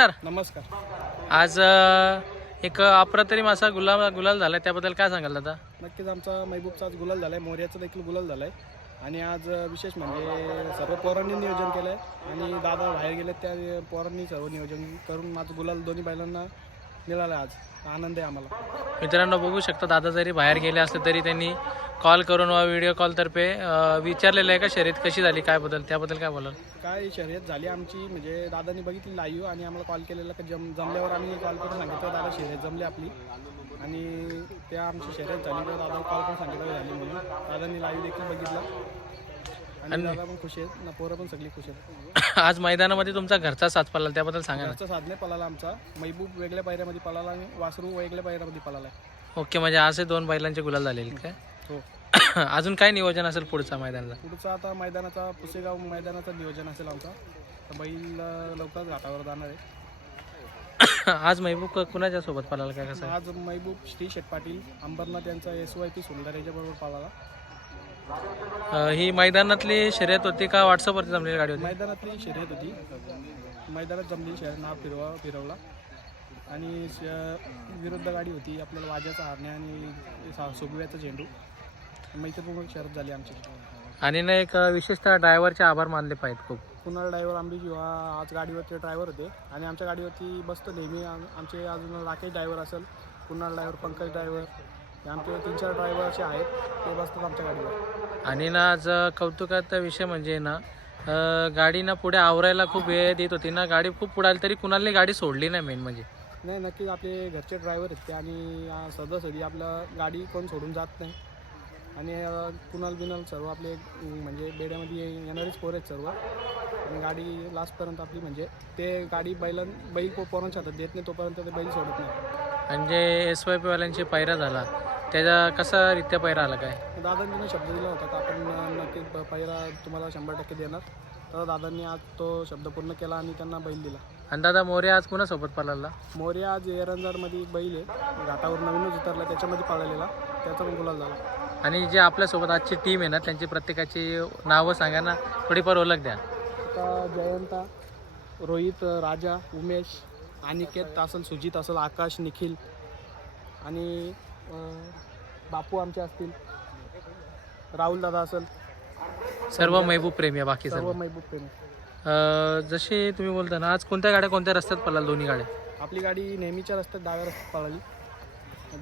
नमस्कार. नमस्कार. आज अ, एक अप्रतिम असा गुलाल गुलाल झाला त्याबद्दल काय सांगाल दादा? नक्कीच आमचा महबूबचा आज गुलाल झाला आहे मोर्याचा देखील गुलाल झाला आहे आणि आज विशेष म्हणजे सर्व पोरांनी नियोजन केलं आहे आणि दादा बाहेर गेले त्या पोरांनी सर्व नियोजन करून माझं गुलाल दोन्ही बैलांना मिळालं आज. आनंद आहे आम्हाला. मित्रांनो बघू शकता दादा जरी बाहेर गेले असले तरी त्यांनी कॉल करून वा व्हिडिओ कॉल तर्फे अ, विचारलेलं आहे का शर्यत कशी झाली काय बद्दल त्याबद्दल काय बोलाल? काय शर्यत झाली आमची म्हणजे दादानी बघितली लाईव्ह आणि आम्हाला कॉल केलेला का जम जमल्यावर आम्ही कॉल करून सांगितलं दादा शर्यत जमली आपली. आणि त्या आमची शर्यत झाली दादा कॉल करून सांगितलं झाली म्हणून. दादांनी लाईव्ह देखील बघितलं. आणि दादा पण खुश आहेत. ना पोरं पण सगळी खुश आहेत. आज मैदानामध्ये तुमचा घरचा साथ पडला त्याबद्दल सांगा ना. घरचा साधने पळाला आमचा. महबूब वेगळ्या पायऱ्यामध्ये पळाला आणि वासरू वेगळ्या पायऱ्यामध्ये पळाला आहे. ओके म्हणजे असे दोन बैलांचे गुलाल झालेले काय? हो. अजून काय नियोजन असेल पुढचा मैदानाचा पुढचा आता मैदानाचा पुसेगाव मैदानाचं नियोजन असेल आमचा. तर बैल अं, लवकरच घाटावर जाणार आहे. आज महबूब क- कुणाच्या सोबत पळाला काय कसं आज महबूब श्री शेठ पाटील अंबरनाथ यांचा एस वाय पी सुंदर याच्याबरोबर पळाला. ही मैदानातली शर्यत होती का व्हॉट्सअपवरती जमलेली गाडी होती? मैदानातली शर्यत होती. मैदानात जमली शर्यत नाव फिरवा फिरवला. आणि श- विरुद्ध गाडी होती. आपल्याला वाजाचा हारणे आणि सा- सुगव्याचा झेंडू. मैत्रीपूर्ण शर्यत झाली आमची. आणि ना एक विशेषतः ड्रायव्हरचे आभार मानले पाहिजेत खूप. कुणाल ड्रायव्हर आंबी किंवा आज गाडीवरचे ड्रायव्हर होते. आणि आमच्या गाडीवरती बसतो नेहमी आम- आमचे अजून राकेश ड्रायव्हर असेल कुणाल ड्रायव्हर पंकज ड्रायव्हर हे आमचे तीन चार ड्रायव्हर असे आहेत ते बसतात आमच्या गाडीवर. आणि ना आज कौतुकाचा विषय म्हणजे ना गाडी ना पुढे आवरायला खूप वेळ देत होती ना गाडी खूप पुढे आली तरी कुणाला गाडी सोडली नाही मेन म्हणजे. नाही नक्कीच आपले घरचे ड्रायव्हर आहेत ते आणि आ, सदसदी आपलं गाडी कोण सोडून जात नाही. आणि कुणाल बिनाल सर्व आपले म्हणजे बेड्यामध्ये येणारेच पोर आहेत सर्व. आणि गाडी लास्टपर्यंत आपली म्हणजे ते गाडी बैलां बैल पोरांच्या हातात देत नाही तोपर्यंत ते बैल सोडत नाही. आणि जे एस वाय पीवाल्यांची पायरा झाला त्याचा कसा रित्या पायरा आला काय? दादांनी शब्द दिला होता का आपण नक्की प- पहिला तुम्हाला शंभर टक्के देणार. तर दादांनी आज तो शब्द पूर्ण केला आणि त्यांना बैल दिला. आणि दादा मोरे आज कुणासोबत पळाला? मोरे आज एरंजारमध्ये बैल आहे. घाटावर नवीनच उतरला त्याच्यामध्ये पळालेला. त्याचा पण गुलाल झाला. आणि जे आपल्यासोबत आजची टीम आहे ना त्यांची प्रत्येकाची नावं सांगा ना थोडीफार ओळख द्या. आता जयंता रोहित राजा उमेश अनिकेत असेल सुजित असेल आकाश निखिल आणि अं, बापू आमचे असतील. राहुल दादा असेल. सर्व महबूब प्रेमी आहे बाकी सर्व सर्व. महबूब प्रेमी. अ, जसे तुम्ही बोलता ना आज कोणत्या गाड्या कोणत्या रस्त्यात पळाल दोन्ही गाड्या? आपली गाडी नेहमीच्या रस्त्यात डाव्या रस्त्यात पळाली.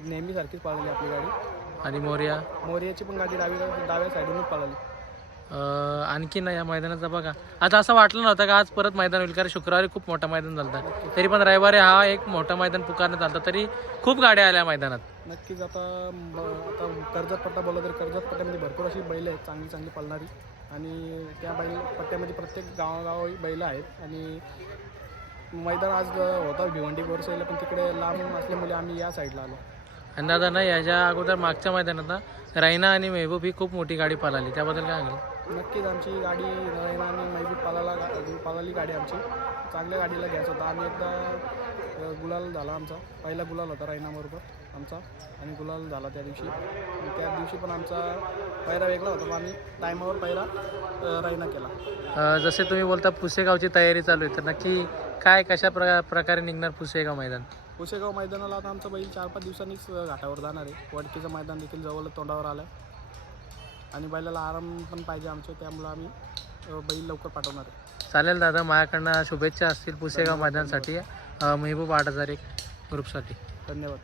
नेहमीसारखीच पळाली आपली गाडी. आणि मोर्या? मोर्याची पण गाडी डावी डाव्या साईडूनच पळाली. अ, आणखी ना या मैदानाचा बघा. आता असं वाटलं नव्हतं का आज परत मैदान होईल कारण शुक्रवारी खूप मोठा मैदान झालं तरी पण रविवारी हा एक मोठा मैदान पुकारण्यात आलं तरी खूप गाड्या आल्या मैदानात. नक्कीच आता आता कर्जत पट्टा बोलला तर कर्जत पट्ट्यामध्ये भरपूर अशी बैल आहेत चांगली चांगली पळणारी. आणि त्या बैल पट्ट्यामध्ये प्रत्येक गावागाव बैल आहेत. आणि मैदान आज होता भिवंडी बोर साईडला पण तिकडे लांब असल्यामुळे आम्ही या साईडला आलो. आणि दादा ना याच्या अगोदर मागच्या मैदानात ना रायना आणि मेहबूब ही खूप मोठी गाडी पळाली. त्याबद्दल काय सांगाल? नक्कीच आमची गाडी रैना आणि मैबूब पालाला पालाली गाडी आमची. चांगल्या गाडीला घ्यायचं होतं. आणि एकदा गुलाल झाला आमचा. पहिला गुलाल होता रैनाबरोबर आमचा. आणि गुलाल झाला त्या दिवशी. आणि त्या दिवशी पण आमचा पहिरा वेगळा होता. आम्ही टायमावर पहिरा अ, रैना केला. जसे तुम्ही बोलता पुसेगावची तयारी चालू आहे तर नक्की काय कशा प्र प्रकारे निघणार पुसेगाव मैदान? पुसेगाव मैदानाला आता आमचा बैल चार पाच दिवसांनीच घाटावर जाणार आहे. वडकीचं मैदान देखील जवळ तोंडावर आलं आहे आणि बैलाला आराम पण पाहिजे आमच्या. त्यामुळं आम्ही बैल लवकर पाठवणार आहे. चालेल दादा माझ्याकडनं शुभेच्छा असतील पुसेगाव मैदानसाठी. अ, महबूब आठ हजार एक ग्रुपसाठी धन्यवाद.